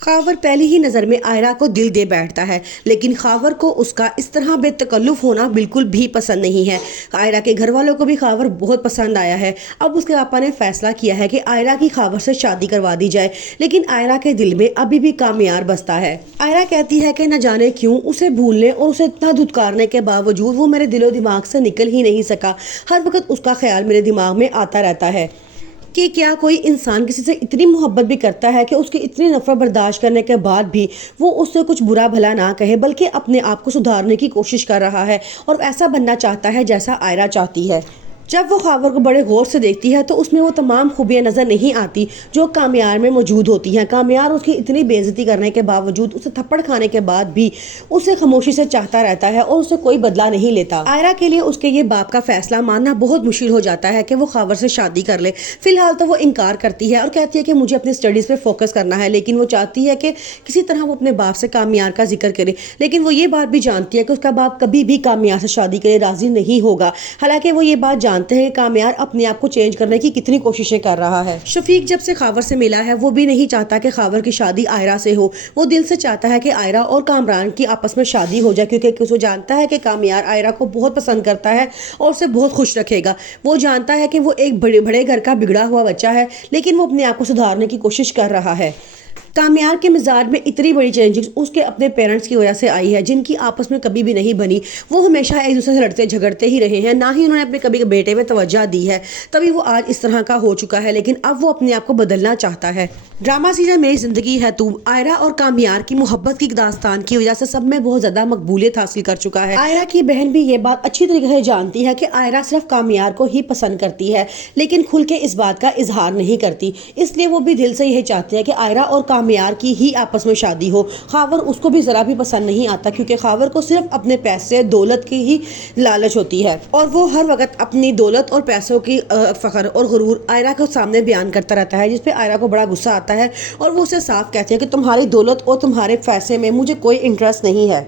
خاور پہلی ہی نظر میں آئرہ کو دل دے بیٹھتا ہے، لیکن خاور کو اس کا اس طرح بے تکلف ہونا بالکل بھی پسند نہیں ہے۔ آئرہ کے گھر والوں کو بھی خاور بہت پسند آیا ہے۔ اب اس کے پاپا نے فیصلہ کیا ہے کہ آئرہ کی خاور سے شادی کروا دی جائے، لیکن آئرہ کے دل میں ابھی بھی کامیار بستا ہے۔ آئرہ کہتی ہے کہ نہ جانے کیوں اسے بھولنے اور اسے اتنا دھتکارنے کے باوجود وہ میرے دل و دماغ سے نکل ہی نہیں سکا۔ ہر وقت اس کا خیال میرے دماغ میں آتا رہتا ہے کہ کیا کوئی انسان کسی سے اتنی محبت بھی کرتا ہے کہ اس کی اتنی نفرت برداشت کرنے کے بعد بھی وہ اس سے کچھ برا بھلا نہ کہے، بلکہ اپنے آپ کو سدھارنے کی کوشش کر رہا ہے اور ایسا بننا چاہتا ہے جیسا آئرہ چاہتی ہے۔ جب وہ خاور کو بڑے غور سے دیکھتی ہے تو اس میں وہ تمام خوبیاں نظر نہیں آتی جو کامیار میں موجود ہوتی ہیں۔ کامیار اس کی اتنی بے عزتی کرنے کے باوجود، اسے تھپڑ کھانے کے بعد بھی اسے خاموشی سے چاہتا رہتا ہے اور اسے کوئی بدلہ نہیں لیتا۔ آئرہ کے لیے اس کے یہ باپ کا فیصلہ ماننا بہت مشکل ہو جاتا ہے کہ وہ خاور سے شادی کر لے۔ فی الحال تو وہ انکار کرتی ہے اور کہتی ہے کہ مجھے اپنی اسٹڈیز پہ فوکس کرنا ہے، لیکن وہ چاہتی ہے کہ کسی طرح وہ اپنے باپ سے کامیار کا ذکر کرے، لیکن وہ یہ بات بھی جانتی ہے کہ اس کا باپ کبھی بھی کامیار سے شادی کے لیے راضی نہیں ہوگا۔ حالانکہ وہ یہ بات جانتے ہیں کہ کامیار اپنے آپ کو چینج کرنے کی کتنی کوششیں کر رہا ہے۔ شفیق جب سے خاور سے ملا ہے وہ بھی نہیں چاہتا کہ خاور کی شادی آئرہ سے ہو۔ وہ دل سے چاہتا ہے کہ آئرہ اور کامران کی آپس میں شادی ہو جائے، کیونکہ وہ جانتا ہے کہ کامیار آئرہ کو بہت پسند کرتا ہے اور اسے بہت خوش رکھے گا۔ وہ جانتا ہے کہ وہ ایک بڑے گھر کا بگڑا ہوا بچہ ہے، لیکن وہ اپنے آپ کو سدھارنے کی کوشش کر رہا ہے۔ کامیار کے مزاج میں اتنی بڑی چینجنگ اس کے اپنے پیرنٹس کی وجہ سے آئی ہے، جن کی آپس میں کبھی بھی نہیں بنی۔ وہ ہمیشہ ایک دوسرے سے لڑتے جھگڑتے ہی رہے ہیں، نہ ہی انہوں نے اپنے کبھی بیٹے میں توجہ دی ہے، تبھی وہ آج اس طرح کا ہو چکا ہے، لیکن اب وہ اپنے آپ کو بدلنا چاہتا ہے۔ ڈرامہ سیریل میری زندگی ہے تو آئرہ اور کامیار کی محبت کی داستان کی وجہ سے سب میں بہت زیادہ مقبولیت حاصل کر چکا ہے۔ آئرہ کی بہن بھی یہ بات اچھی طریقے سے جانتی ہے کہ آئرہ صرف کامیار کو ہی پسند کرتی ہے، لیکن کھل کے اس بات کا اظہار نہیں کرتی، اس لیے وہ بھی دل سے یہ چاہتی ہے کہ آئرہ اور کامیار کی ہی آپس میں شادی ہو۔ خاور اس کو بھی ذرا بھی پسند نہیں آتا، کیونکہ خاور کو صرف اپنے پیسے دولت کی ہی لالچ ہوتی ہے اور وہ ہر وقت اپنی دولت اور پیسوں کی فخر اور غرور آئرہ کے سامنے بیان کرتا رہتا ہے، جس پہ آئرہ کو بڑا غصہ آتا ہے اور وہ اسے صاف کہتی ہے کہ تمہاری دولت اور تمہارے پیسے میں مجھے کوئی انٹرسٹ نہیں ہے۔